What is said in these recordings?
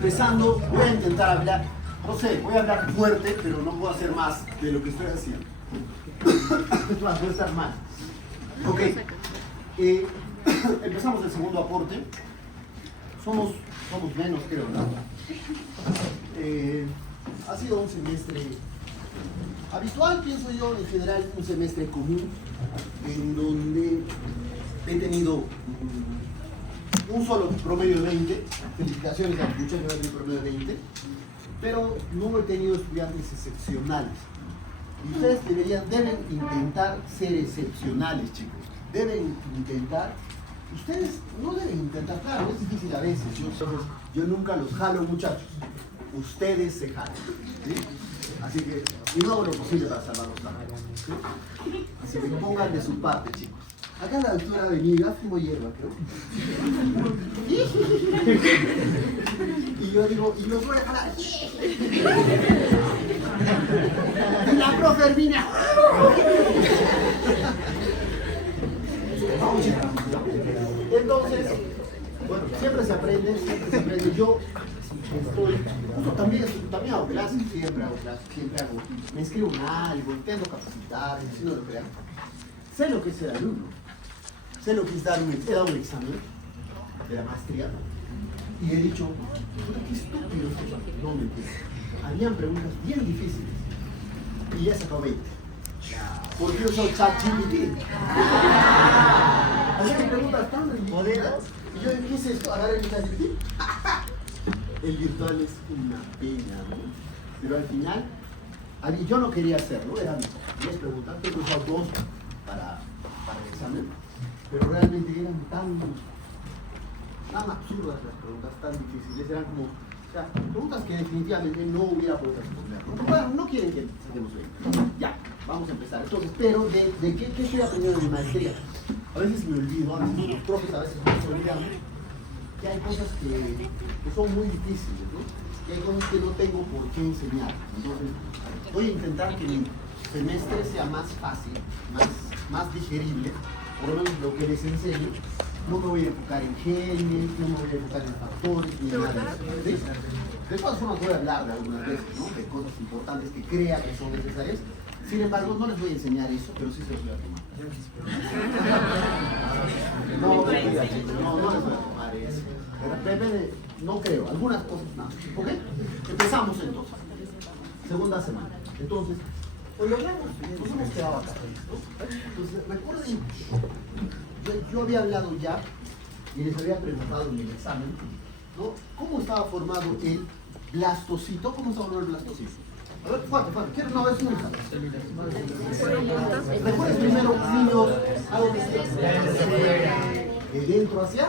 Empezando, voy a intentar hablar, no sé, voy a hablar fuerte, pero no puedo hacer más de lo que estoy haciendo. Es más, voy a estar mal. Ok, empezamos el segundo aporte. Somos menos, creo, ¿no? Ha sido un semestre habitual, pienso yo, en general, un semestre común, en donde he tenido un solo promedio de 20, felicitaciones a los muchachos que han promedio de 20, pero no he tenido estudiantes excepcionales. Y ustedes deben intentar ser excepcionales, chicos. Deben intentar. Ustedes no deben intentar, claro, es difícil a veces. Yo nunca los jalo, muchachos. Ustedes se jalan, ¿sí? Así que, y no hago lo posible para salvarlos también, ¿sí? Así que pongan de su parte, chicos. Acá a la altura de mi ya fumo hierba, creo. Y yo digo, y los voy a jalar. Y la profe Hermina. Entonces, bueno, siempre se aprende, siempre se aprende. Yo estoy, justo también hago clases, siempre hago, me inscribo en algo, intento capacitar, si no lo crean. Sé lo que es ser alumno, sé lo que es he dado un examen de la maestría y he dicho, qué estúpido esto, no me entiendo. Habían preguntas bien difíciles y ya he sacado 20. Porque yo soy ChatGPT. Había preguntas tan ridículas y yo, ¿qué es esto? Agarré el ChatGPT. El virtual es una pena, ¿no? Pero al final, yo no quería hacerlo, eran 10 preguntas, creo que he usado 2 para el examen, pero realmente eran tan absurdas las preguntas, tan difíciles, eran como, o sea, preguntas que definitivamente no hubiera podido responder, ¿no? Pero bueno, no quieren que saquemos 20. Ya, vamos a empezar. Entonces, pero ¿de qué estoy aprendiendo en mi maestría? A veces me olvido, a veces los profes a veces me olvidan que hay cosas que son muy difíciles, ¿no? Y hay cosas que no tengo por qué enseñar. Entonces, voy a intentar que mi semestre sea más fácil, más digerible, por lo menos lo que les enseño. No me voy a enfocar en genes, no me voy a enfocar en factores, ni nada de eso. De todas formas voy a hablar de algunas veces, ¿no? De cosas importantes que crea que son necesarias. Sin embargo, no les voy a enseñar eso, pero sí se los voy a tomar. No, mentira, chicos, no les voy a tomar eso. Depende, no creo, algunas cosas nada. ¿Ok? Empezamos entonces. Segunda semana. Entonces, pues nos hemos quedado acá, ¿no? Entonces, recuerden, yo había hablado ya y les había preguntado en el examen, ¿no? ¿Cómo estaba formado el blastocito? ¿Cómo estaba formado el blastocito? A ver, fuerte. ¿Quieres? No, es muy fácil. Recuerden primero, niños, algo de dentro hacia.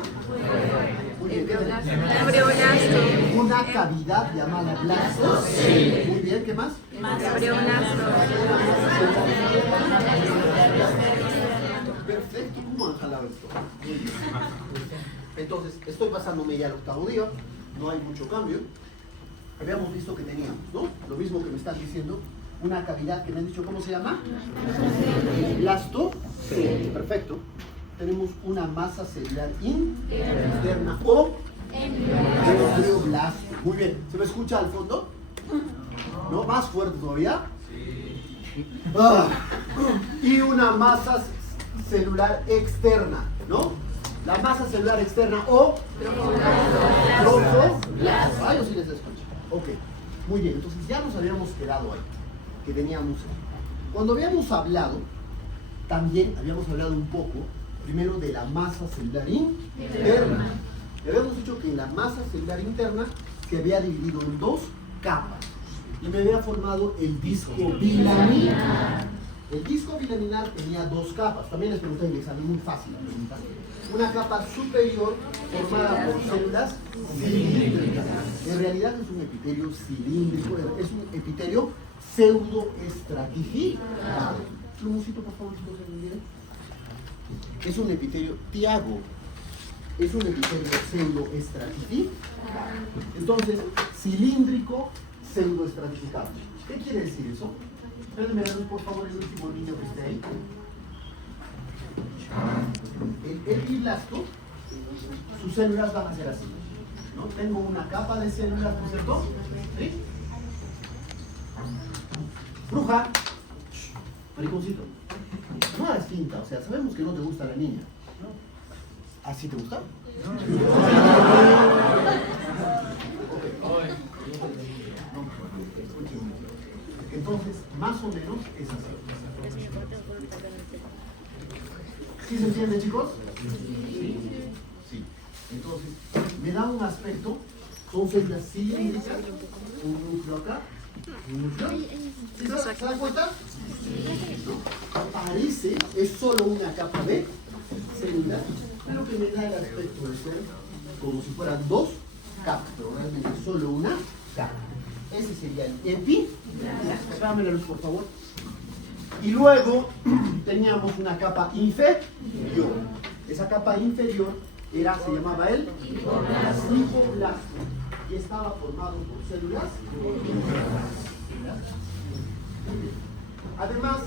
Muy bien, una cavidad llamada blasto. Muy bien, ¿qué más? Perfecto, ¿cómo han jalado esto? Muy bien. Entonces, estoy pasándome ya al octavo día, no hay mucho cambio. Habíamos visto que teníamos, ¿no? Lo mismo que me están diciendo, una cavidad que me han dicho, ¿cómo se llama? Blasto. Perfecto. Tenemos una masa celular interna o blasto. Muy bien. ¿Se me escucha al fondo? ¿No? ¿Más fuerte todavía? Y una masa celular externa, ¿no? La masa celular externa o trofoblasto. Yo sí les escucho. Ok, muy bien, entonces ya nos habíamos quedado ahí, que teníamos. Cuando habíamos hablado, también habíamos hablado un poco, primero de la masa celular interna. Habíamos dicho que la masa celular interna se había dividido en 2 capas y me había formado el disco bilaminar. El disco bilaminar tenía 2 capas, también les pregunté en el examen, muy fácil la pregunta. Una capa superior formada por células cilíndricas. En realidad es un epitelio cilíndrico, es un epitelio pseudoestratificado. Plumoncito, por favor, chicos, es un epitelio, Tiago, es un epitelio pseudoestratificado. Entonces, cilíndrico, pseudoestratificado. ¿Qué quiere decir eso? Espérenme, por favor, el último niño que esté ahí. El blastocito, sus células van a ser así. ¿no? Tengo una capa de células, ¿no es cierto? ¿Sí? Bruja, mariconcito, no hagas finta, o sea, sabemos que no te gusta la niña. ¿Así te gusta? Entonces, más o menos es así. ¿Sí se entiende, chicos? Sí. Entonces, me da un aspecto, son células cilíndricas, un núcleo acá, un núcleo. ¿Sí se dan cuenta? Parece, es solo una capa de células, pero que me da el aspecto de ser como si fueran dos capas, pero realmente solo una capa. Ese sería el epiblasto. Apágame la luz, por favor. Y luego teníamos una capa inferior. Esa capa inferior se llamaba el hipoblasto y estaba formado por células. Además,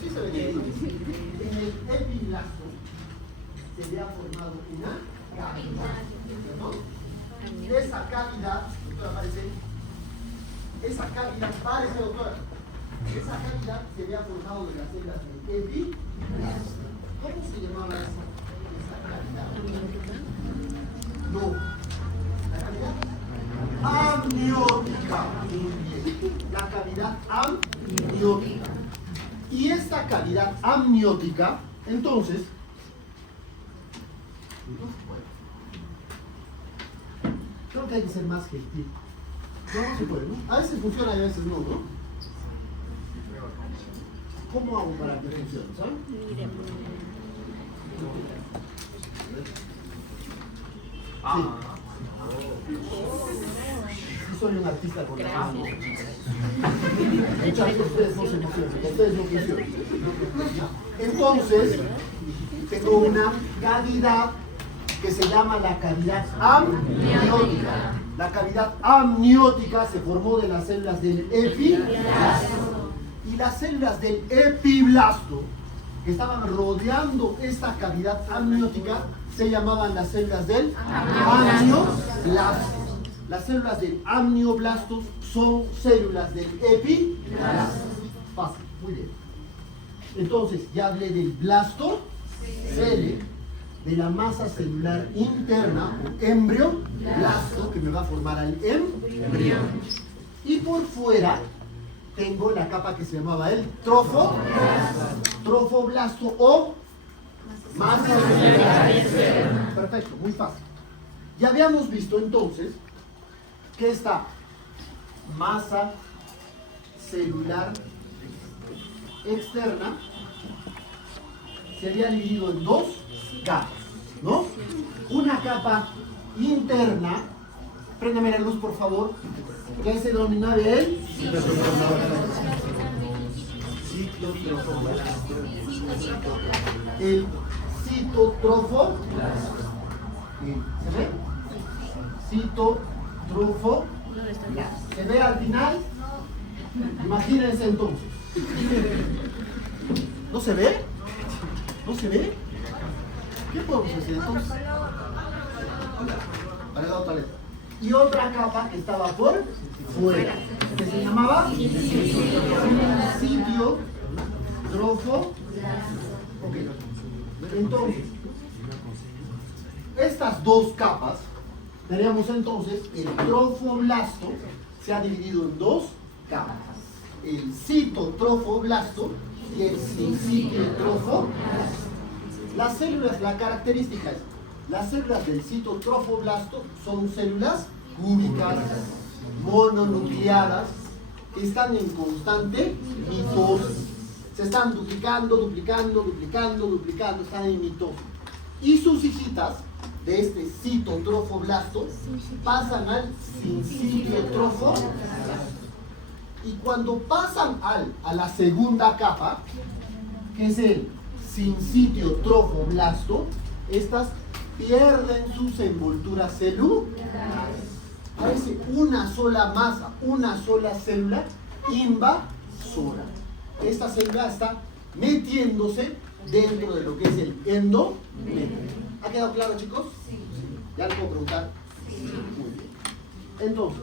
sí se ve bien. En el epiblasto se había formado una cavidad, ¿no? Esa cavidad, doctora, aparece. Esa cavidad, parece, doctora. Esa cavidad se había formado de las células del epiblasto. ¿Cómo se llamaba esa cavidad? No. La cavidad amniótica. La cavidad amniótica. Y esta cavidad amniótica, entonces, creo que hay que ser más gentil. No se puede, ¿no? A veces funciona y a veces no, ¿no? ¿Cómo hago para que funcione, ¿sabes? Sí, soy un artista con la mano. Muchas veces ustedes no se emocionan, ustedes no funcionan. Entonces, tengo una cavidad que se llama la cavidad amniótica. La cavidad amniótica se formó de las células del epiblasto. Y las células del epiblasto que estaban rodeando esta cavidad amniótica se llamaban las células del amnioblasto. Las células del amnioblasto son células del epiblasto. Fácil, muy bien. Entonces, ya hablé del blasto, de la masa celular interna, o embrioblasto, que me va a formar al embrión. Y por fuera tengo la capa que se llamaba el trofoblasto o masa celular externa. Perfecto, muy fácil. Ya habíamos visto entonces que esta masa celular externa se había dividido en dos capas, ¿no? Una capa interna, préndeme la luz por favor, que se denomina el citotrofoblasto. ¿Se ve? Citotrofoblasto. ¿Se ve al final? Imagínense entonces. ¿No se ve? ¿No se ve? ¿Qué podemos hacer entonces? Para la otra letra. Y otra capa que estaba por fuera, que se llamaba citotrofoblasto. Ok. Entonces, estas dos capas, tenemos entonces el trofoblasto, se ha dividido en dos capas. El citotrofoblasto y el sincitiotrofoblasto. Las células, la característica es, las células del citotrofoblasto son células cúbicas, mononucleadas, que están en constante mitosis. Se están duplicando, están en mitosis. Y sus hijitas de este citotrofoblasto pasan al sincitiotrofoblasto. Y cuando pasan a la segunda capa, que es el sincitiotrofoblasto, estas pierden sus envolturas celulares. Parece una sola masa, una sola célula invasora. Esta célula está metiéndose dentro de lo que es el endometrio. ¿Ha quedado claro, chicos? Sí. Ya le puedo preguntar Muy bien. Entonces,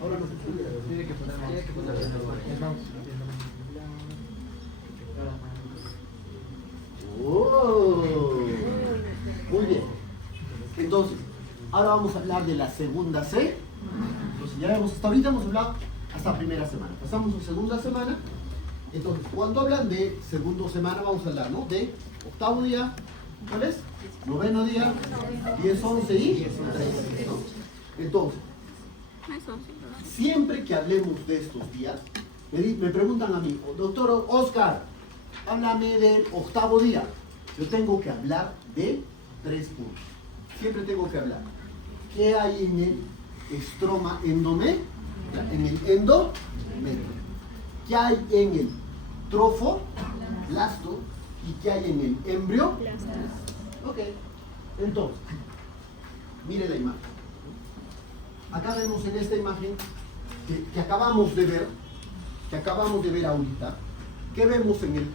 ahora no se puede. Tiene que poner el mouse. Oh, muy bien. Entonces, ahora vamos a hablar de la segunda C. Entonces, ya vemos, hasta ahorita hemos hablado hasta primera semana. Pasamos a segunda semana. Entonces, cuando hablan de segunda semana, vamos a hablar, ¿no? De octavo día, ¿cuál es? Noveno día, 10, 11 y 13, ¿no? Entonces, siempre que hablemos de estos días, me preguntan a mí, doctor Oscar, háblame del octavo día. Yo tengo que hablar de 3 puntos. Siempre tengo que hablar. ¿Qué hay en el estroma endometrio? En el endometrio. ¿Qué hay en el trofoblasto? ¿Y qué hay en el embrio? Ok. Entonces, mire la imagen. Acá vemos en esta imagen que acabamos de ver ahorita. ¿Qué vemos en el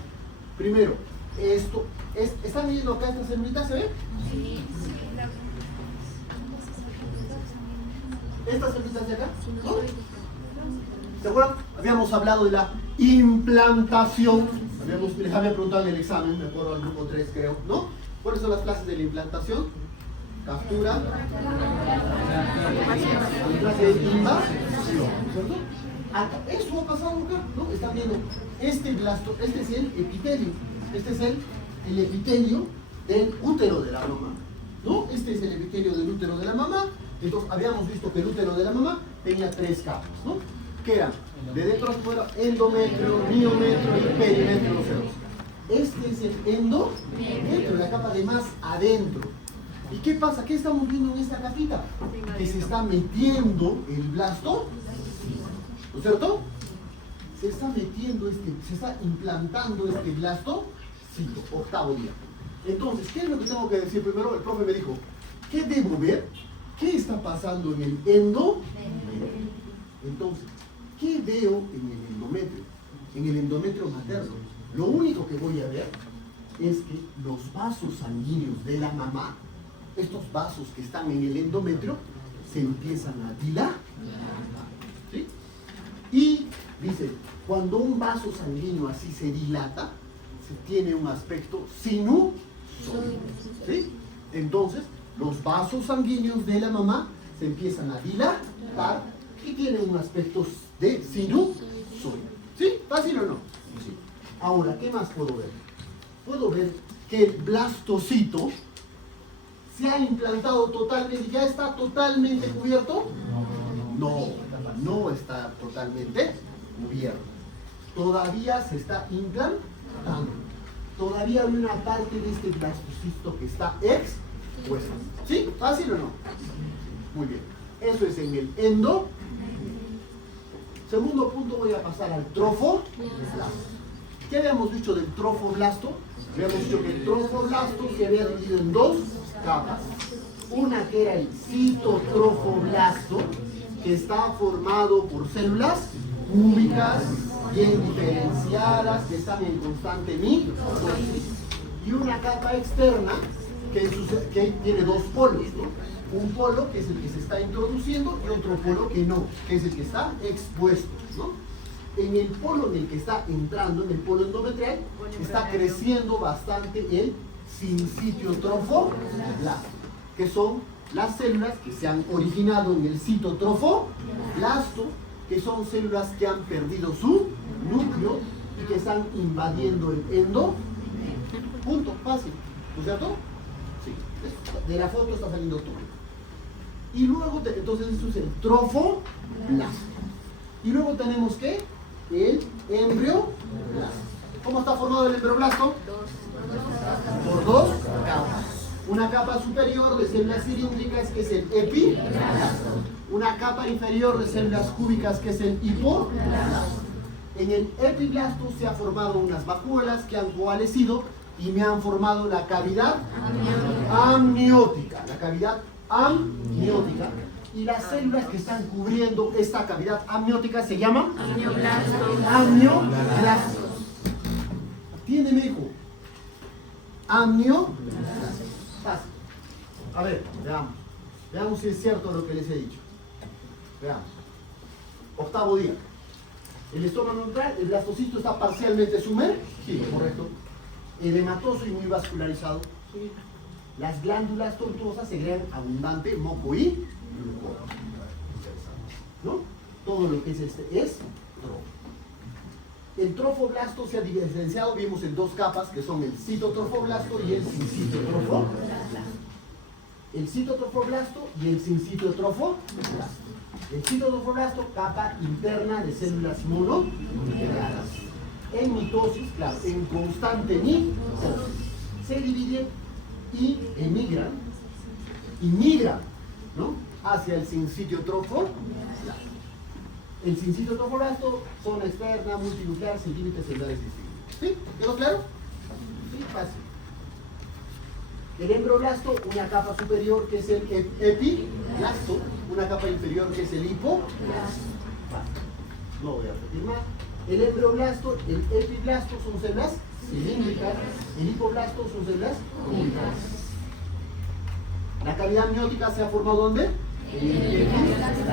primero? Esto, ¿están viendo acá esta celulita? ¿Se ve? Sí. ¿Estas celulitas de acá? ¿No? ¿Se acuerdan? Habíamos hablado de la implantación. Les había preguntado en el examen, me acuerdo al grupo 3 creo, ¿no? ¿Cuáles son las clases de la implantación? Captura, la clase de invasión, ¿cierto? Acá, eso ha pasado acá, ¿no? Están viendo este blasto, este es el epitelio, este es el epitelio del útero de la mamá, ¿no? Este es el epitelio del útero de la mamá. Entonces habíamos visto que el útero de la mamá tenía 3 capas, ¿no? Que eran de dentro afuera, endometrio, miometrio y perimetrio seroso. Este es el endometrio, la capa de más adentro. ¿Y qué pasa? ¿Qué estamos viendo en esta capita? Que se está metiendo el blasto, ¿no es cierto? Se está metiendo se está implantando este blasto, octavo día. Entonces, ¿qué es lo que tengo que decir primero? El profe me dijo, ¿qué debo ver? ¿Qué está pasando en el endometrio? Entonces, ¿qué veo en el endometrio? En el endometrio materno. Lo único que voy a ver es que los vasos sanguíneos de la mamá, estos vasos que están en el endometrio, se empiezan a dilatar. ¿Sí? Y dice, cuando un vaso sanguíneo así se dilata, se tiene un aspecto sinusoide. ¿Sí? Entonces, los vasos sanguíneos de la mamá se empiezan a dilatar y tienen un aspecto de sinusoide. ¿Sí? ¿Fácil o no? Sí. Ahora, ¿qué más puedo ver? Puedo ver que el blastocito se ha implantado totalmente, ¿ya está totalmente cubierto? No, no está totalmente cubierto. Todavía se está implantando. Todavía hay una parte de este blastocito que está expuesta. ¿Sí? ¿Fácil o no? Muy bien. Eso es en el endo. Segundo punto, voy a pasar al trofoblasto. ¿Qué habíamos dicho del trofoblasto? Habíamos dicho que el trofoblasto se había dividido en 2 capas. Una que era el citotrofoblasto, que está formado por células cúbicas, bien diferenciadas, que están en constante mitosis. Y una capa externa que tiene 2 polos, ¿no? Un polo que es el que se está introduciendo y otro polo que no, que es el que está expuesto, ¿no? En el polo en el que está entrando, en el polo endometrial, está creciendo bastante el sincitio trofoblasto, que son las células que se han originado en el citotrofoblasto, que son células que han perdido su núcleo y que están invadiendo el endo. Punto, fácil, ¿no es cierto? Sí, de la foto está saliendo todo. Y luego, entonces esto es el trofoblasto. Y luego tenemos que el embrioblasto. ¿Cómo está formado el embrioblasto? Por 2 capas. Una capa superior de células cilíndricas, que es el epiblasto. Una capa inferior de células cúbicas, que es el hipoblasto. En el epiblasto se han formado unas vacuolas que han coalescido y me han formado la cavidad amniótica. La cavidad amniótica. Y las células que están cubriendo esta cavidad amniótica se llaman amnioblastos. Atiéndeme, hijo. Amnioblastos. Fácil. A ver, veamos. Veamos si es cierto lo que les he dicho. Veamos. Octavo día. El estómago neutral, el blastocisto está parcialmente sumergido, correcto. Edematoso y muy vascularizado. Las glándulas tortuosas segregan abundante moco y glucosa. ¿No? Todo lo que es este es trofo. El trofoblasto se ha diferenciado, vimos en dos capas que son el citotrofoblasto y el sincitotrofoblasto. El citotrofoblasto y el sincitotrofoblasto. El citotrofoblasto, capa interna de células mononucleares. En mitosis, claro, en constante mitosis. Se dividen y migran, ¿no?, hacia el sincitotrofoblasto. El sincitotrofoblasto, zona externa, multinuclear, sin límites celulares distintos. ¿Sí? ¿Quedó claro? Sí, fácil. El embrioblasto, una capa superior que es el epiblasto, una capa inferior que es el hipoblasto. No voy a repetir más. El embrioblasto, el epiblasto son células cilíndricas, el hipoblasto son células cúbicas. La cavidad amniótica se ha formado ¿dónde? En el epiblasto.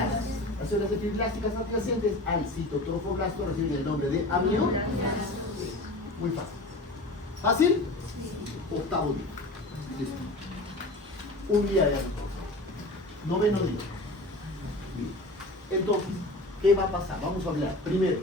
Las células epiblásticas adyacentes al citotrofoblasto reciben el nombre de amnioblasto. Muy fácil. ¿Fácil? Octavo día. Listo. Un día de agricultura. Noveno día. Entonces, ¿qué va a pasar? Vamos a hablar primero.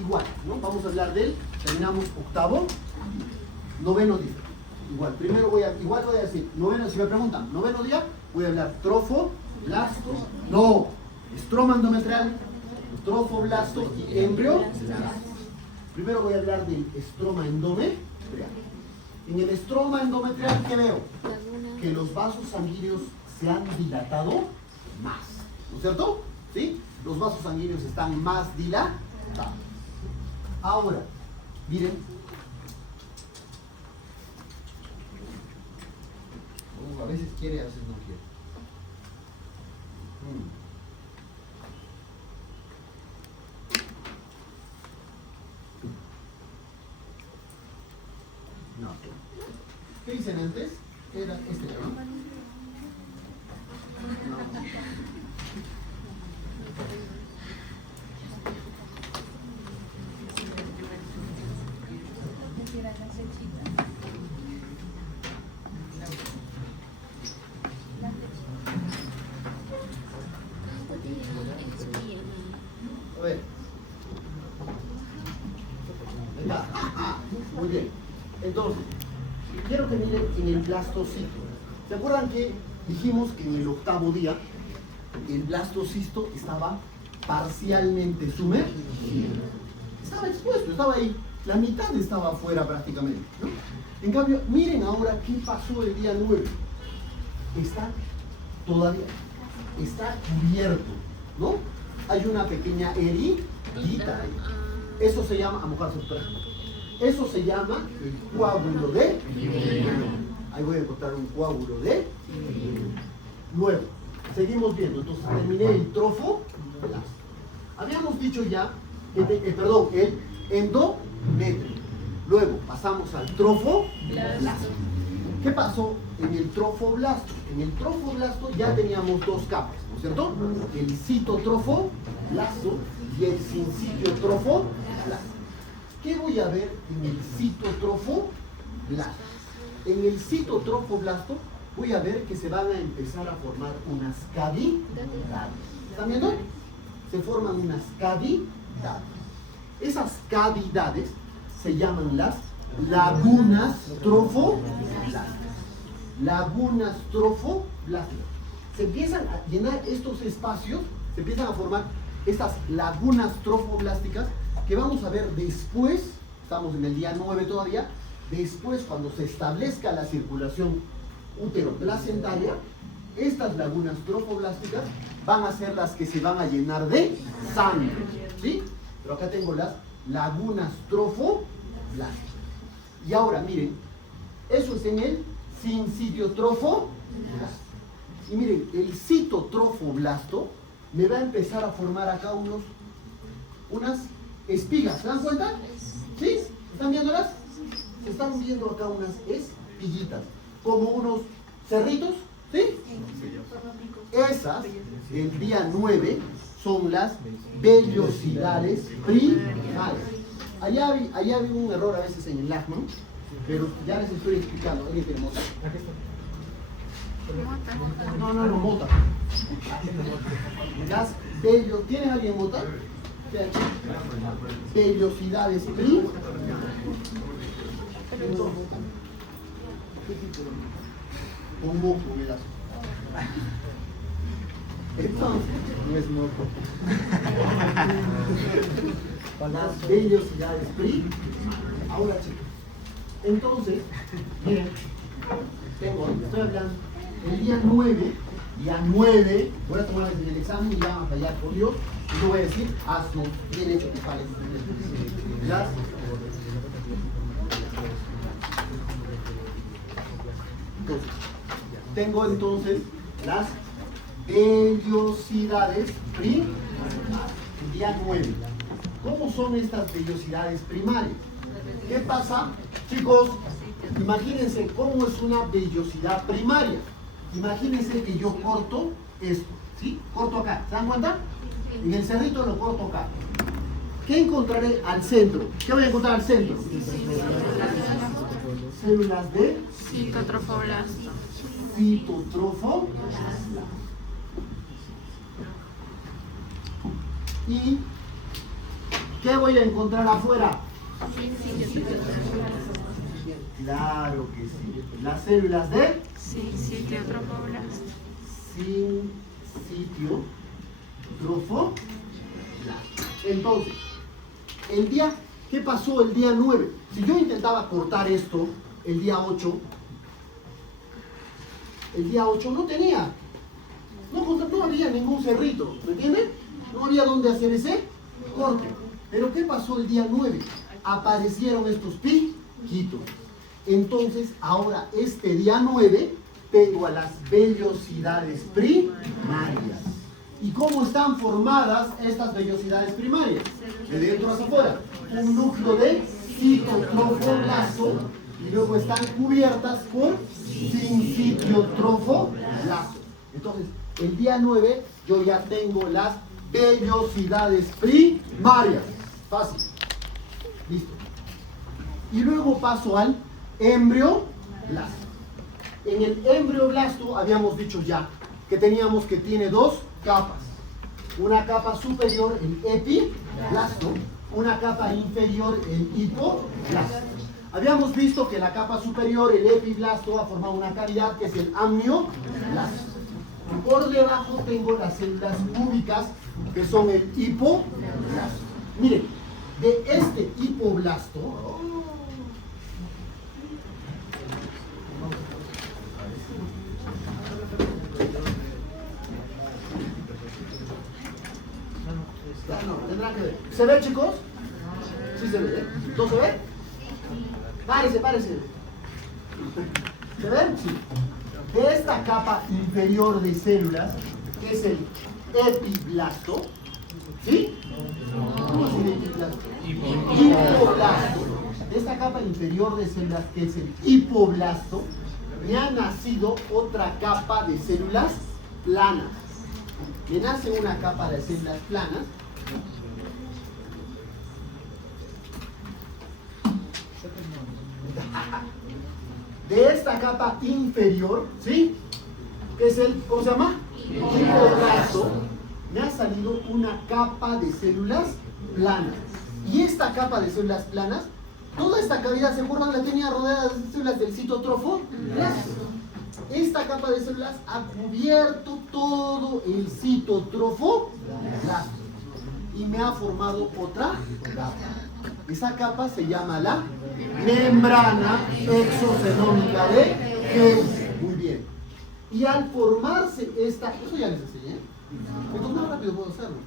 Igual, ¿no? Vamos a hablar del, terminamos octavo, noveno día. Igual, primero voy a decir, noveno, si me preguntan, noveno día, voy a hablar trofoblasto, no, estroma endometrial, trofoblasto y embrioblasto. Primero voy a hablar del estroma endometrial. En el estroma endometrial, ¿qué veo? Que los vasos sanguíneos se han dilatado más, ¿no es cierto? ¿Sí? Los vasos sanguíneos están más dilatados. Ahora, miren, a veces quiere, a veces no quiere. No. ¿Qué dicen antes? Era este, ¿no? No. A ver. Venga. Muy bien. Entonces, quiero que miren en el blastocisto. ¿Se acuerdan que dijimos que en el octavo día el blastocisto estaba parcialmente sumergido? Estaba expuesto, estaba ahí. La mitad estaba afuera prácticamente, ¿no? En cambio, miren ahora qué pasó el día 9. Está todavía, está cubierto, ¿no? Hay una pequeña heridita ahí. Eso se llama, a mojarse su traje. Eso se llama el coágulo de Fibrinum. Ahí voy a encontrar un coágulo de Fibrinum. Luego, seguimos viendo. Entonces, terminé el trofoblasto. Habíamos dicho ya, el endometrio. Luego, pasamos al trofoblasto. ¿Qué pasó en el trofoblasto? En el trofoblasto ya teníamos dos capas, ¿no es cierto? El citotrofoblasto y el sincitotrofoblasto. ¿Qué voy a ver en el citotrofoblasto? En el citotrofoblasto voy a ver que se van a empezar a formar unas cavidades. ¿Están viendo? Se forman unas cavidades. Esas cavidades se llaman las lagunas trofoblásticas. Lagunas trofoblásticas. Se empiezan a llenar estos espacios, se empiezan a formar estas lagunas trofoblásticas que vamos a ver después, estamos en el día 9 todavía, después cuando se establezca la circulación útero-placentaria, estas lagunas trofoblásticas van a ser las que se van a llenar de sangre, ¿sí? Pero acá tengo las lagunas trofoblásticas. Y ahora, miren, eso es en el sincitotrofoblasto. Y miren, el citotrofoblasto me va a empezar a formar acá unas espigas. ¿Se dan cuenta? ¿Sí? ¿Están viéndolas? Se están viendo acá unas espiguitas, como unos cerritos, ¿sí? Esas, el día 9, son las vellosidades primarias. Allá hay un error a veces en el Lachmann, pero ya les estoy explicando. ¿Alguien tiene mota? No, mota. Las ¿tiene alguien mota? Vellosidades primarias. Un moco, verás. Entonces, no es moco. Las vellosidades primarias. Ahora, chicos. Entonces, miren, estoy hablando, el día 9, voy a tomar el examen y ya van a fallar por Dios, y yo voy a decir, hazlo, bien hecho, que fales. Entonces, tengo entonces las vellosidades primarias, el día 9. ¿Cómo son estas vellosidades primarias? ¿Qué pasa? Chicos, imagínense cómo es una vellosidad primaria. Imagínense que yo corto esto, ¿sí? Corto acá, ¿se dan cuenta? En el cerrito lo corto acá. ¿Qué encontraré al centro? ¿Qué voy a encontrar al centro? Células de citotrofoblasto. Citotrofoblasto. ¿Y qué voy a encontrar afuera? Claro que sí. Las células de Citotrofoblasto. sin sitio trofoblasto. Entonces, ¿qué pasó el día 9? Si yo intentaba cortar esto el día 8 no había ningún cerrito, ¿me entienden? No había dónde hacer ese corte. Pero ¿qué pasó el día 9? Aparecieron estos piquitos. Entonces, ahora este día 9 tengo a las vellosidades primarias. ¿Y cómo están formadas estas vellosidades primarias? De dentro hacia afuera. Un núcleo de citotrofoblasto y luego están cubiertas por sincitiotropoblasto. Entonces, el día 9 yo ya tengo las vellosidades primarias. Fácil. Listo. Y luego paso al embrioblasto. En el embrioblasto habíamos dicho ya que tiene dos capas. Una capa superior, el epiblasto, una capa inferior, el hipoblasto. Habíamos visto que la capa superior, el epiblasto, va a formar una cavidad que es el amnioblasto. Por debajo tengo las células cúbicas que son el hipoblasto. Miren, de este hipoblasto, tendrá que ver. ¿Se ve, chicos? Sí se ve, ¿eh? ¿No se ve? Párese. ¿Se ve? Sí. De esta capa inferior de células, que es el epiblasto, ¿sí? ¿Cómo es el epiblasto? Hipoblasto. De esta capa inferior de células, que es el hipoblasto, me ha nacido otra capa de células planas. Me nace una capa de células planas. De esta capa inferior, ¿sí? Que es el, ¿cómo se llama? Hipoblasto. Me ha salido una capa de células planas. Y esta capa de células planas, toda esta cavidad, ¿se acuerdan? La tenía rodeada de células del citotrofoblasto. Esta capa de células ha cubierto todo el citotrofoblasto. Y me ha formado otra capa. Esa capa se llama la membrana exocelómica de Heuser. Muy bien. Y al formarse esta, eso ya les enseñé. Entonces más rápido puedo hacerlo.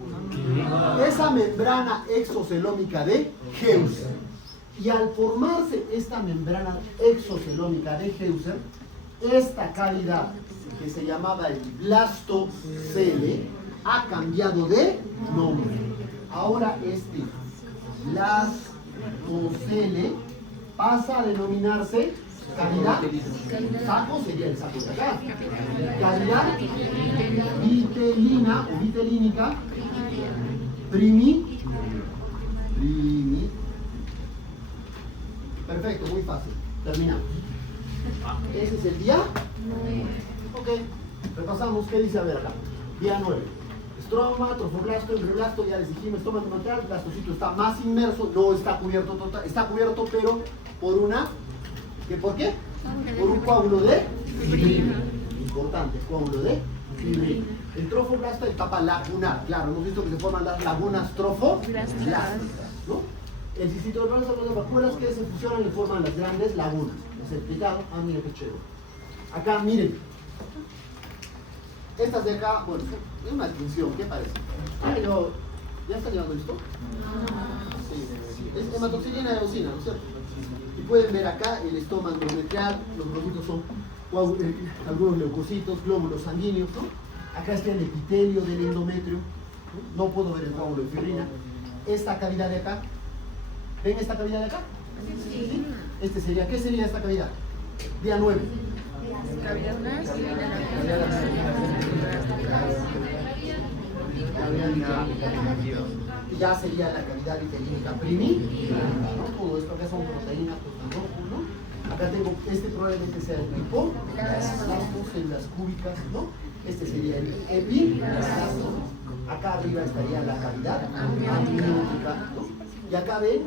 Esa membrana exocelómica de Heuser. Y al formarse esta membrana exocelómica de Heuser, esta cavidad que se llamaba el blastocele ha cambiado de nombre. Ahora este blastocele pasa a denominarse cavidad. Saco sería el saco de acá. Cavidad vitelina o vitelínica primi. Perfecto, muy fácil. Terminamos. Ese es el día. Ok, repasamos. ¿Qué dice? A ver acá. Día 9. Estroma, trofoblasto, embrioblasto, ya les dijimos, estroma endometrial, blastocito está más inmerso, no está cubierto total, está cubierto pero por una, ¿por qué? Por un coágulo de fibrina. Importante, coágulo de fibrina. El trofoblasto es etapa lagunar, claro, hemos visto que se forman las lagunas trofoblásticas, ¿no? El cistito de las vacuolas que se fusionan y forman las grandes lagunas. ¿Les he explicado? Ah, mira qué chévere. Acá, miren. Estas de acá, bueno, es una extensión, ¿qué parece? Pero, ¿ya está llevando esto? Sí. Es hematoxilina de eosina, ¿no es cierto? Y pueden ver acá el estoma endometrial, los glóbulos son algunos leucocitos, glóbulos sanguíneos, ¿no? Acá está el epitelio del endometrio, ¿no? No puedo ver el coágulo de fibrina. Esta cavidad de acá, ¿ven esta cavidad de acá? Sí. Este sería, ¿qué sería esta cavidad? Día 9. Ya sería la cavidad vitelínica primi, ¿no? Todo esto acá son proteínas, ¿no? Acá tengo, este probablemente sea el hipoblasto, células cúbicas, ¿no? Este sería el epiblasto. Acá arriba estaría la cavidad amniótica, ¿no? Y acá ven,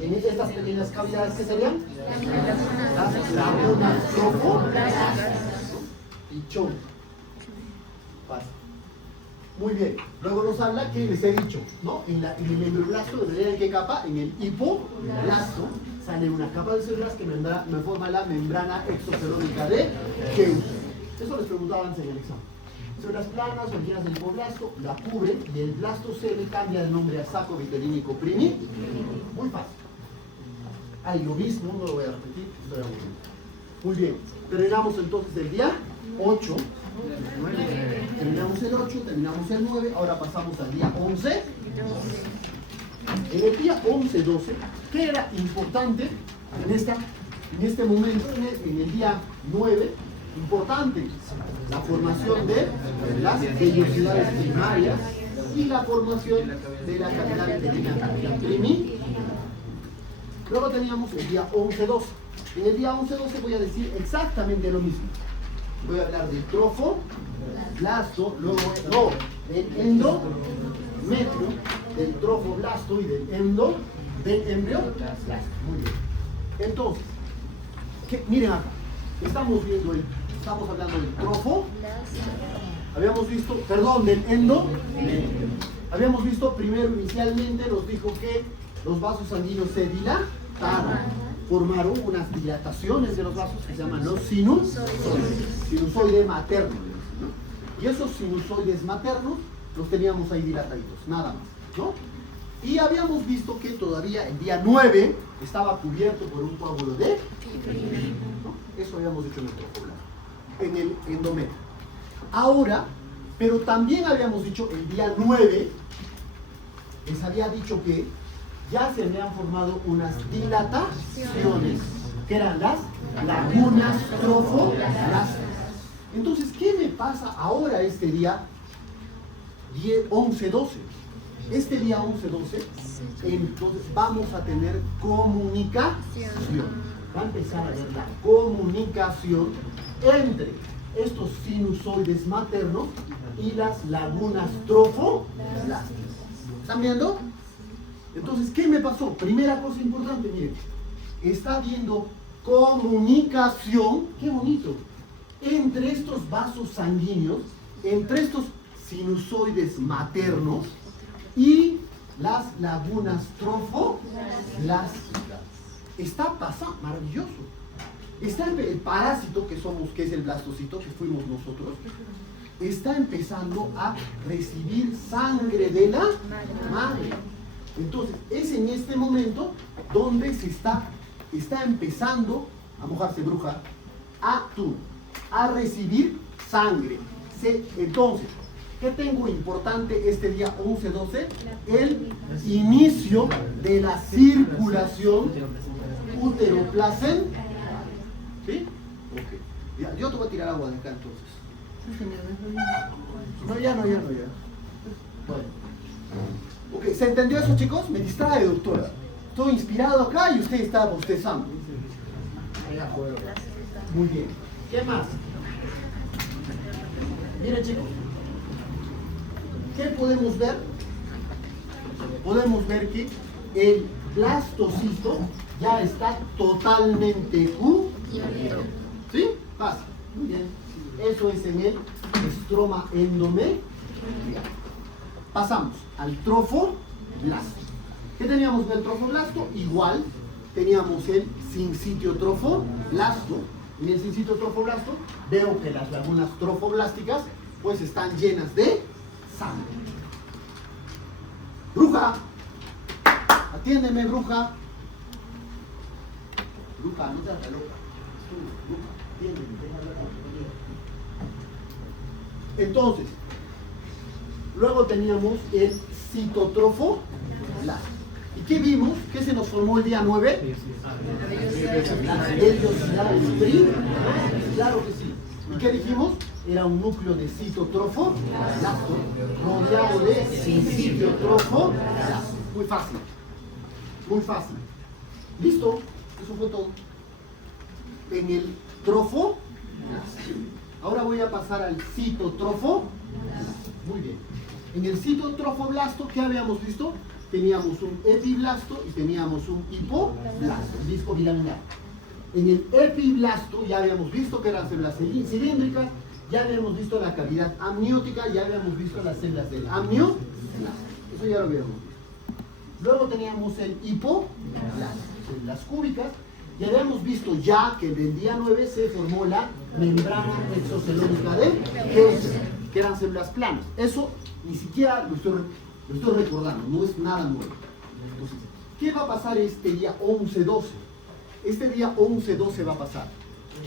en estas pequeñas cavidades, ¿qué serían? Las lagunas trofoblásticas y chon. Pasa. Muy bien. Luego nos habla que les he dicho, ¿no? En el embrioblasto, ¿en qué capa? En el hipoblasto sale una capa de células que me forma la membrana exocelónica de Keuch. Eso les preguntaba antes en el examen. Células planas o llenas del hipoblasto la cubren y el blastocele cambia el nombre a saco vitelínico primi. Muy fácil. Ahí lo mismo, no lo voy a repetir, estoy aburrido. Muy bien, terminamos entonces el día 8. Terminamos el 8, terminamos el 9, ahora pasamos al día 11. En el día 11-12, ¿qué era importante en este momento, en el día 9? Importante, la formación de las vellosidades primarias y la formación de la cavidad vitelínica primi. Luego teníamos el día 11-12. En el día 11-12 voy a decir exactamente lo mismo. Voy a hablar del trofoblasto, luego del endometrio, del trofoblasto y del embrioblasto. Muy bien. Entonces, miren acá, estamos hablando del trofo, habíamos visto, perdón, del endometrio. Habíamos visto primero, inicialmente nos dijo que los vasos sanguíneos se dilataron, formaron unas dilataciones de los vasos que se llaman los sinusoide materno, ¿no? Y esos sinusoides maternos los teníamos ahí dilataditos, nada más, ¿no? Y habíamos visto que todavía el día 9 estaba cubierto por un coágulo de fibrina, ¿no? Eso habíamos dicho en el trofoblasto, en el endometrio. Ahora, pero también habíamos dicho el día 9, les había dicho que ya se habían formado unas dilataciones, que eran las lagunas trofoblásticas. Entonces, ¿qué me pasa ahora este día 11-12? Este día 11-12, entonces vamos a tener comunicación. Va a empezar a haber la comunicación entre estos sinusoides maternos y las lagunas trofoblásticas. ¿Están viendo? Entonces, ¿qué me pasó? Primera cosa importante, miren, está habiendo comunicación, qué bonito, entre estos vasos sanguíneos, entre estos sinusoides maternos y las lagunas trofoblásticas. Está pasando, maravilloso. Está el parásito que es el blastocito, que fuimos nosotros, está empezando a recibir sangre de la madre. Entonces, es en este momento donde se está empezando a mojarse, bruja, a recibir sangre. Entonces, ¿qué tengo importante este día 11-12? El inicio de la circulación uteroplacentaria. ¿Sí? Ok. Ya, yo te voy a tirar agua de acá entonces. No, ya. Bueno. Ok, ¿se entendió eso, chicos? Me distrae, doctora. Estoy inspirado acá y usted está bostezando. Muy bien. ¿Qué más? Miren, chicos. ¿Qué podemos ver? Podemos ver que el blastocito ya está totalmente cubierto. ¿Sí? Fácil. Muy bien. Eso es en el estroma endometrial. Pasamos al trofoblasto. ¿Qué teníamos del trofoblasto? Igual teníamos el sincitio trofoblasto. En el sincitio trofoblasto veo que las lagunas trofoblásticas pues están llenas de sangre. Bruja, atiéndeme, bruja. Bruja, no te hagas loca. Bruja, atiéndeme, déjame conmigo. Entonces, luego teníamos el citotrofoblasto. ¿Y qué vimos? ¿Qué se nos formó el día 9? La vellosidad primaria. Claro que sí. ¿Y qué dijimos? Era un núcleo de citotrofoblasto rodeado de sincitio trofoblasto. Muy fácil. Muy fácil. ¿Listo? Eso fue todo. En el trofoblasto. Ahora voy a pasar al citotrofoblasto. Muy bien. En el citotrofoblasto, ¿qué habíamos visto? Teníamos un epiblasto y teníamos un hipoblasto, el disco bilaminar. En el epiblasto ya habíamos visto que eran células cilíndricas, ya habíamos visto la cavidad amniótica, ya habíamos visto las células del amnioblasto. Eso ya lo habíamos visto. Luego teníamos el hipoblasto, células cúbicas, y habíamos visto ya que del día 9 se formó la membrana exocelónica de Heuser, que eran células planas. Eso ni siquiera lo estoy recordando, no es nada nuevo. Entonces, ¿qué va a pasar este día 11-12? Este día 11-12 va a pasar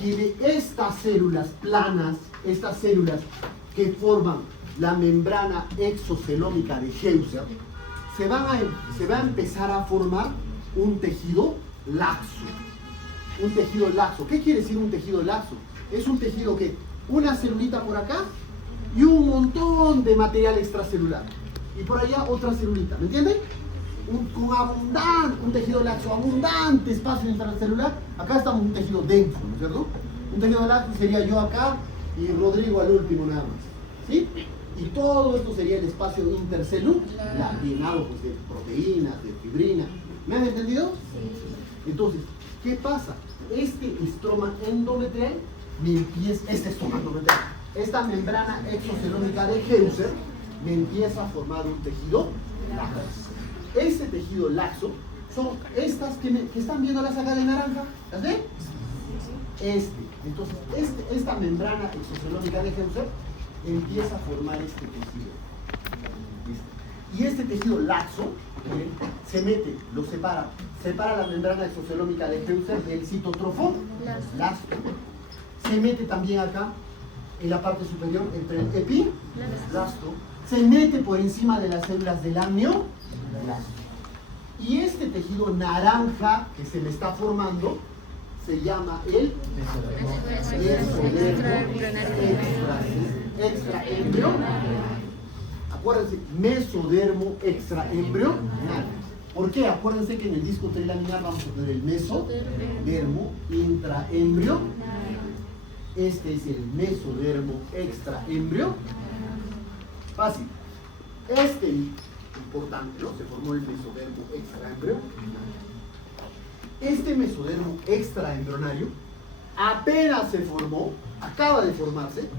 que de estas células planas, estas células que forman la membrana exocelómica de Heuser, se va a empezar a formar un tejido laxo. Un tejido laxo. ¿Qué quiere decir un tejido laxo? Es un tejido que una celulita por acá y un montón de material extracelular. Y por allá otra celulita, ¿me entienden? Un tejido laxo, abundante espacio intracelular. Acá estamos en un tejido denso, ¿no es cierto? Un tejido laxo sería yo acá y Rodrigo al último nada más, ¿sí? Y todo esto sería el espacio intercelular, llenado pues, de proteínas, de fibrina. ¿Me han entendido? Sí. Entonces, ¿qué pasa? Este estroma endometrial esta membrana exocelómica de Heuser me empieza a formar un tejido laxo. Este tejido laxo son estas que están viendo la saga de naranja. ¿Las ven? Entonces, esta membrana exocelómica de Heuser empieza a formar este tejido. Y este tejido laxo se mete, lo separa la membrana exocelómica de Heuser del citotrofoblasto. Se mete también acá en la parte superior entre el epiblasto, se mete por encima de las células del amnioblasto. Y este tejido naranja que se le está formando se llama el mesodermo extraembrionario. Acuérdense, mesodermo extraembrionario. ¿Por qué? Acuérdense que en el disco trilaminar vamos a tener el mesodermo intraembrionario. Este es el mesodermo extraembrionario. Fácil. Importante, ¿no? Se formó el mesodermo extraembrionario. Este mesodermo extraembrionario apenas se formó, acaba de formarse,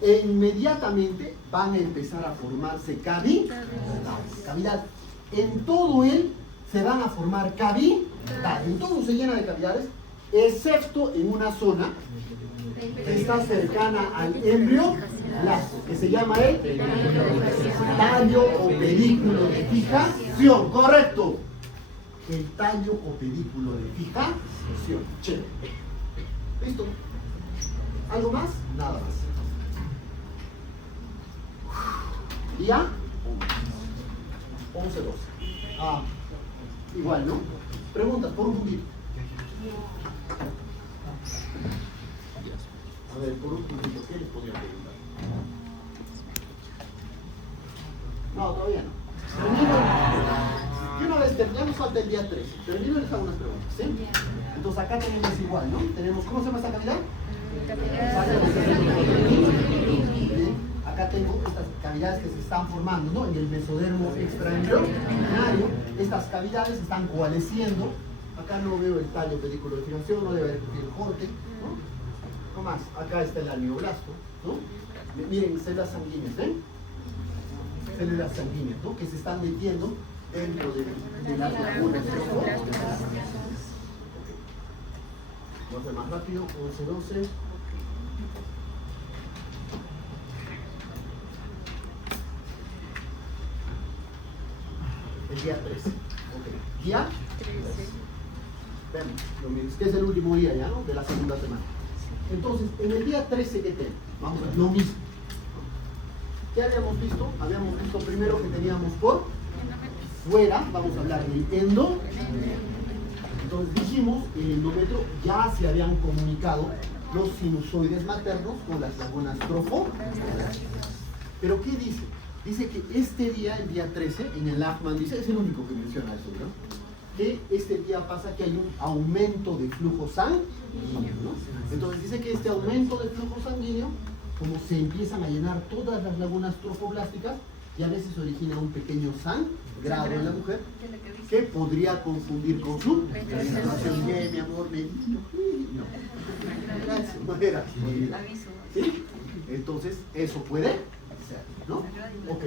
e inmediatamente van a empezar a formarse cavidades. En todo él se van a formar cavidades. En todo se llena de cavidades, excepto en una zona que está cercana al embrioblasto, que se llama el tallo o pedículo de fijación. Correcto. El tallo o pedículo de fijación. Chévere. ¿Listo? ¿Algo más? Nada más. Día 11, 12. Ah, igual, ¿no? Preguntas, por un puntito. A ver, por un puntito, ¿qué les podría preguntar? No, todavía no. Termino. Y una vez ya nos falta el día 13. Termino y les hago unas preguntas, ¿sí? Entonces acá tenemos igual, ¿no? Tenemos, ¿cómo se llama esta cavidad? Acá tengo estas cavidades que se están formando, ¿no? En el mesodermo extraembrionario, estas cavidades están coalesciendo. Acá no veo el tallo películo de fijación, no debe haber el corte, ¿no? No más, acá está el amioblasto, ¿no? Miren, células sanguíneas, ¿ven? Células sanguíneas, ¿no? Que se están metiendo dentro de las lagunas. Voy a hacer más rápido, 11, 12. El día 13. Okay. Día 13. Veamos, que es el último día ya, ¿no? De la segunda semana. Entonces, en el día 13 que tenemos, vamos a ver, lo mismo. ¿Qué habíamos visto? Habíamos visto primero que teníamos por fuera, vamos a hablar del endo. Entonces dijimos, el endómetro ya se habían comunicado los sinusoides maternos con las lagunas trofoblásticas. Pero ¿qué dice? Dice que este día, el día 13, en el Lachman dice, es el único que menciona eso, ¿no? Que este día pasa que hay un aumento de flujo sanguíneo, ¿no? Entonces dice que este aumento de flujo sanguíneo, como se empiezan a llenar todas las lagunas trofoblásticas, y a veces origina un pequeño sangrado en la mujer, que podría confundir con su menstruación. ¿Qué, mi amor? No. Gracias, no era. ¿Sí? Entonces, eso puede ser, ¿no? Ok.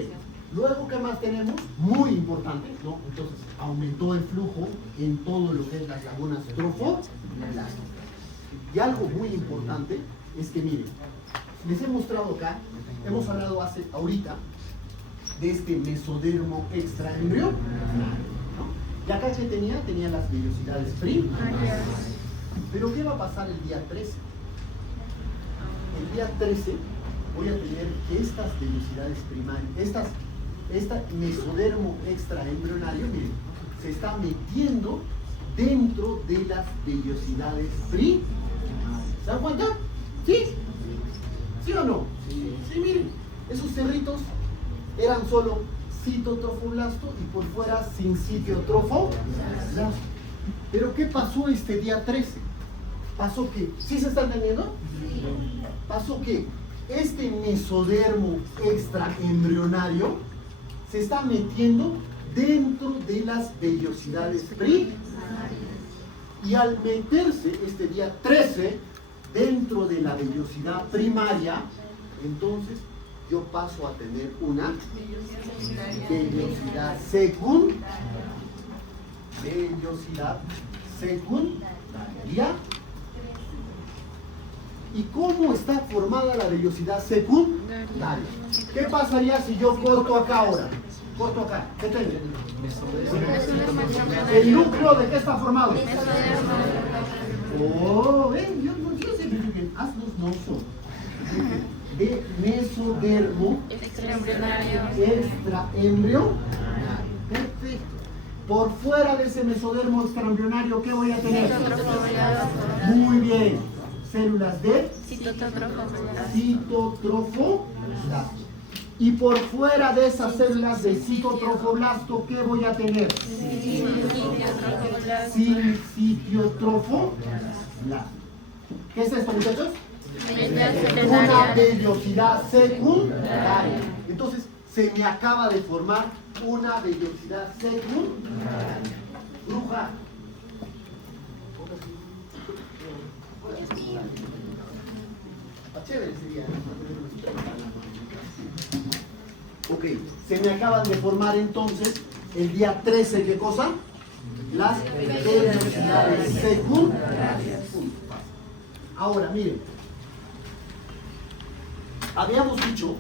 Luego, ¿qué más tenemos? Muy importante, ¿no? Entonces, aumentó el flujo en todo lo que es las lagunas trofoblásticas. Y algo muy importante es que, miren, les he mostrado acá, hemos hablado ahorita de este mesodermo extraembrionario, ¿no? Y acá que tenía las vellosidades primarias. Pero ¿qué va a pasar el día 13? El día 13 voy a tener que estas vellosidades primarias, este mesodermo extraembrionario, miren, se está metiendo dentro de las vellosidades primarias. ¿Se dan cuenta? ¿Sí? ¿Sí o no? Sí, miren, esos cerritos eran solo citotrofoblasto y por fuera sin sitio trofoblasto. Pero ¿qué pasó este día 13? Pasó que, ¿sí se está entendiendo? Sí. Pasó que este mesodermo extraembrionario se está metiendo dentro de las vellosidades primarias. Y al meterse este día 13 dentro de la vellosidad primaria, entonces yo paso a tener una vellosidad secundaria. Vellosidad secundaria. ¿Y cómo está formada la vellosidad secundaria? ¿Qué pasaría si yo corto acá ahora? Corto acá. ¿Qué tengo? ¿El núcleo de qué está formado? Oh, ven, yo sé que hazlos no son. De mesodermo extraembrionario. Perfecto. Por fuera de ese mesodermo extraembrionario, ¿qué voy a tener? Muy bien. Células de citotrofoblasto. Y por fuera de esas células de citotrofoblasto, ¿qué voy a tener? Sincitiotrofoblasto. ¿Qué es esto, muchachos? Una vellosidad secundaria. Entonces, se me acaba de formar una vellosidad secundaria. Bruja. Chévere sería. Ok, se me acaban de formar entonces el día 13, ¿qué cosa? Las vellosidades secundarias. Ahora, miren, habíamos dicho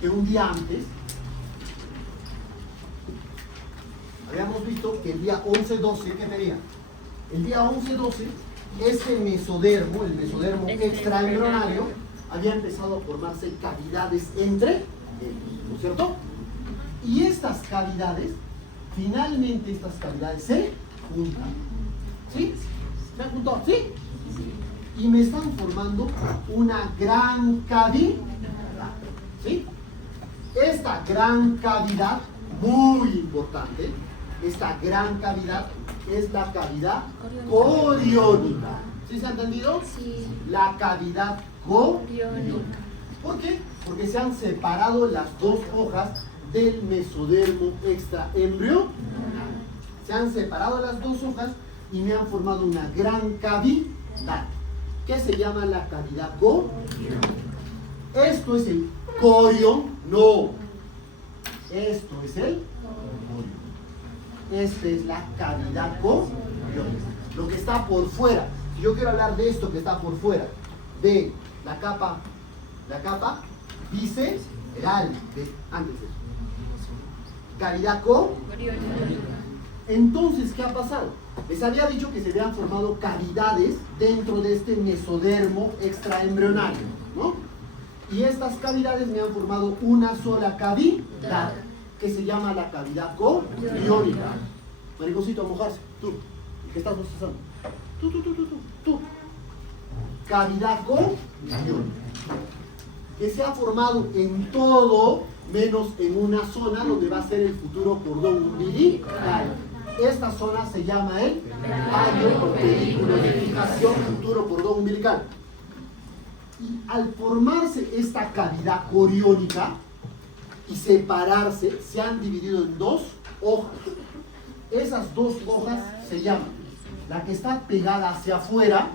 que un día antes, habíamos visto que el día 11-12, ¿qué tenía? El día 11-12 este mesodermo, el mesodermo extraembrionario, había empezado a formarse cavidades entre ellos, ¿no es cierto? Y estas cavidades, finalmente estas cavidades se juntan. ¿Sí? ¿Se han juntado? ¿Sí? Y me están formando una gran cavidad. ¿Sí? Esta gran cavidad, muy importante, esta gran cavidad es la cavidad coriónica. ¿Sí se ha entendido? Sí. La cavidad coriónica. ¿Por qué? Porque se han separado las dos hojas del mesodermo extraembrionario. Se han separado las dos hojas y me han formado una gran cavidad, que se llama la cavidad coriónica. Esto es el corión, no. Esto es el corión. Esta es la cavidad coriónica. Lo que está por fuera. Si yo quiero hablar de esto que está por fuera, de la capa visceral, antes de eso. Cavidad coriónica. Entonces, ¿qué ha pasado? Les había dicho que se habían formado cavidades dentro de este mesodermo extraembrionario, ¿no? Y estas cavidades me han formado una sola cavidad, que se llama la cavidad coriónica. Mariconcito, a mojarse. Tú, ¿qué estás procesando? Tú. Cavidad coriónica, que se ha formado en todo, menos en una zona donde va a ser el futuro cordón umbilical. Esta zona se llama el tallo, película de fijación, futuro cordón umbilical. Y al formarse esta cavidad coriónica y separarse, se han dividido en dos hojas. Esas dos hojas se llaman, la que está pegada hacia afuera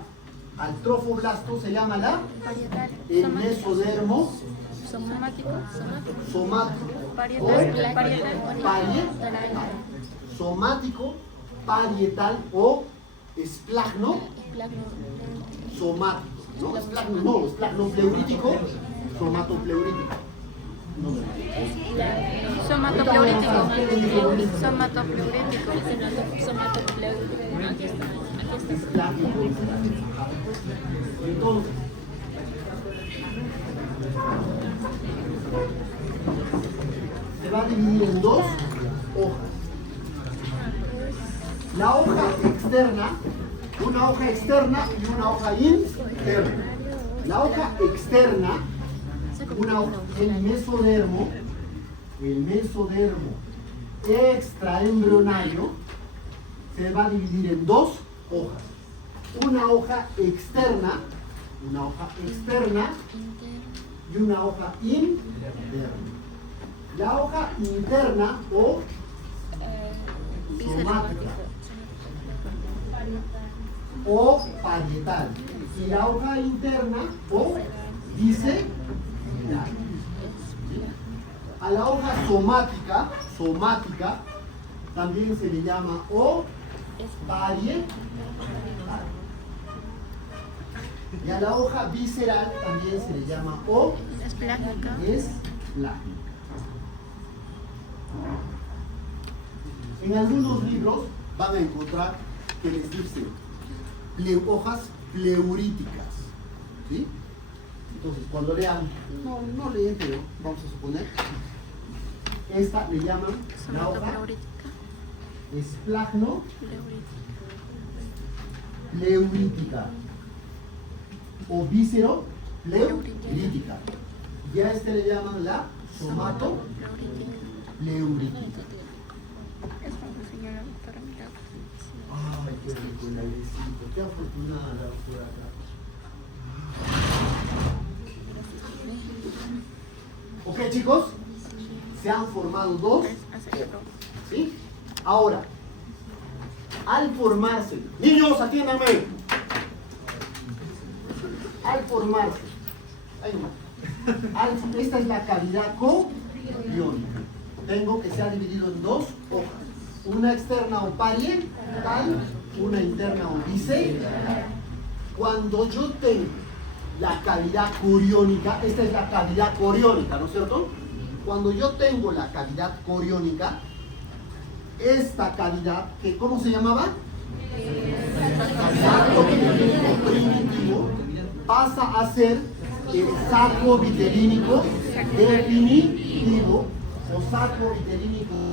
al trofoblasto se llama el mesodermo somático o parietal. Somático, parietal o esplagno somático. No, esplagno pleurítico, somatopleúrítico. Entonces, se va a dividir en dos hojas. La hoja externa, una hoja externa y una hoja interna. La hoja externa, el mesodermo extraembrionario, se va a dividir en dos hojas. Una hoja externa y una hoja interna. La hoja interna o somática o parietal y la hoja interna o visceral. A la hoja somática también se le llama o parietal. Y a la hoja visceral también se le llama o esplágnica. En algunos libros van a encontrar que les dicen hojas pleuríticas, ¿sí? Entonces, cuando lean, no leen, pero vamos a suponer, esta le llaman la hoja esplagno pleurítica o víscero pleurítica. Y a este le llaman la somato pleurítica. Ay, qué rico el airecito, qué afortunada la doctora acá. Ok, chicos, se han formado dos. ¿Sí? Ahora, al formarse, niños, atiéndanme. Al formarse, esta es la cavidad coriónica. Tengo que se ha dividido en dos hojas. Una externa o parietal, una interna o visceral. Cuando yo tengo la cavidad coriónica, esta es la cavidad coriónica, ¿no es cierto? Cuando yo tengo la cavidad coriónica, esta cavidad, que ¿cómo se llamaba? Saco vitelínico primitivo pasa a ser el saco vitelínico definitivo o saco vitelínico